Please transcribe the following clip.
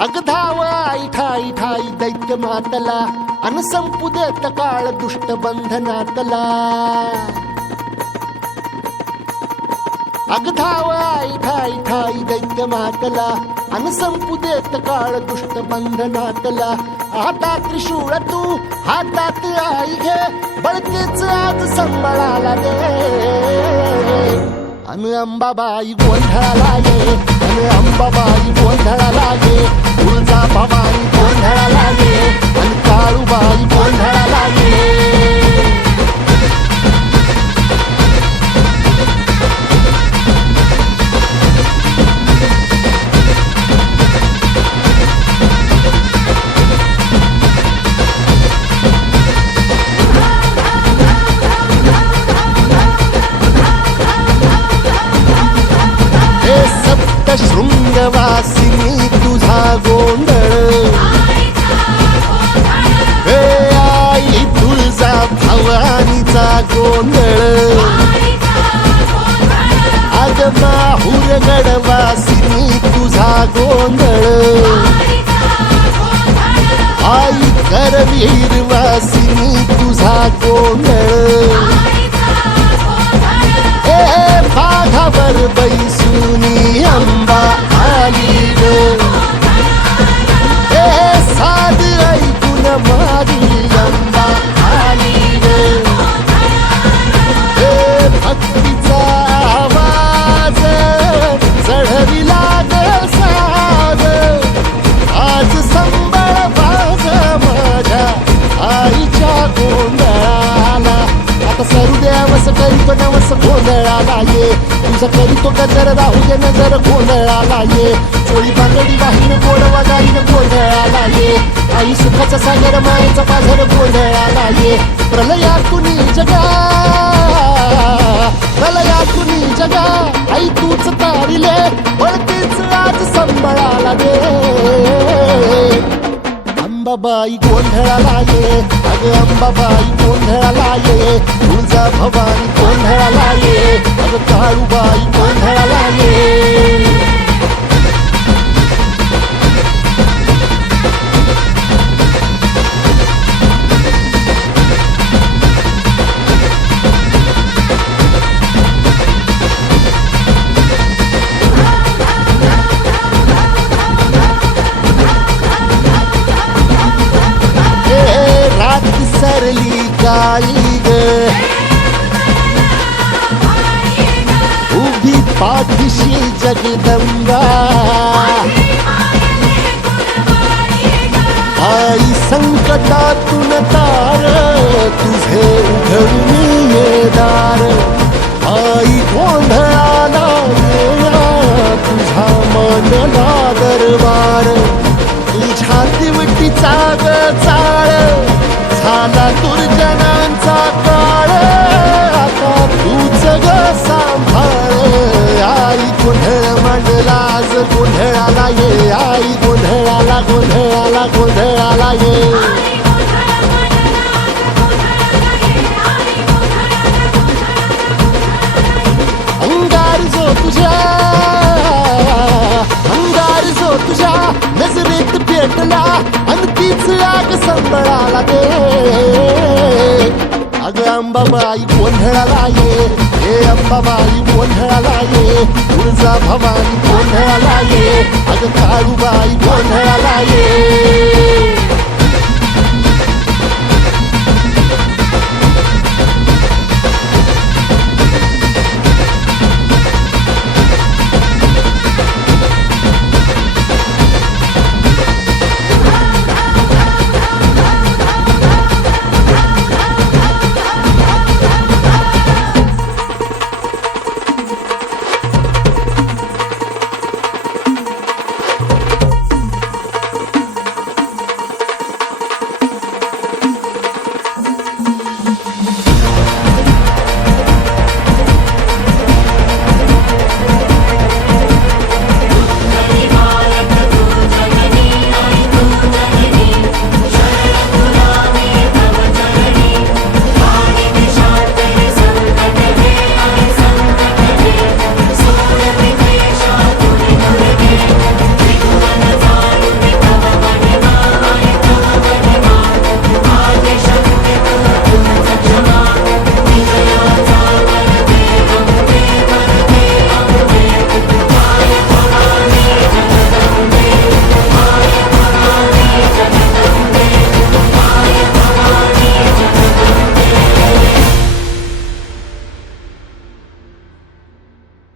अग धाव आई ठाई ठाई दैत्य मातला अन संपू देत काळ दुष्ट बंधनातला अग धाव आई ठाई ठाई दैत्य मातला अन संपू देत काळ दुष्ट बंधनातला हातात त्रिशूळ तू हातात आई घे बळकेच आज संबळाला दे अन अंबाबाई गोंधळाला ये अन अंबाबाई गोंधळाला ये तुळजा भवानी गोंधळाला ये अन काळूबाई गोंधळाला ये शृंगवासिनी तुझा गोंधळ हे आई तुळजा भवानीचा गोंधळ अग माहूर गडवासिनी तुझा गोंधळ आई करवीर वासिनी तुझा गोंधळ भागावर बैसुनी अंबा आली ग साध ऐकून माझी अंबा आली ग भक्तीचा आवाज चढविला ग साज आज संबळ बाज माझ्या आईच्या गोंधळाला आता सरू द्यावस करीतो नवस गोंधळाला ये तुझं करीतो गजर राहू दे नजर गोंधळाला ये चोळी बांगडी वाहीन गोडवा गाईन गोंधळाला ये आई सुखाचा सागर मायेचा पाझर गोंधळाला ये प्रलयातुनी जगा प्रलयातुनी जगा आई तूच तारिले बळतीच आज संबळाला दे अंबाबाई गोंधळाला ये अग अंबाबाई गोंधळाला ये तुळजा भवानी गोंधळाला ये अग काळूबाई गोंधळाला ये सरली काळी ग उभी पाठीशी जगदंबा आई संकटातून तार तुझे उघडून ये दार आई गोंधळाला ये तुझा मनला दरबार तुझ्या दिवटीचा ग चाळ झाला दुर्जनांचा काळ आता तूच ग सांभाळ आई गोंधळ मांडला आज गोंधळाला ये आई गोंधळाला गोंधळाला गोंधळाला ये अंगार जो तुझ्या नजरेत पेटला आणि तीच आग संबळाला दे अग अंबाबाई गोंधळाला ये हे अंबाबाई गोंधळाला ये तुळजा भवानी गोंधळाला ये अग काळूबाई गोंधळाला ये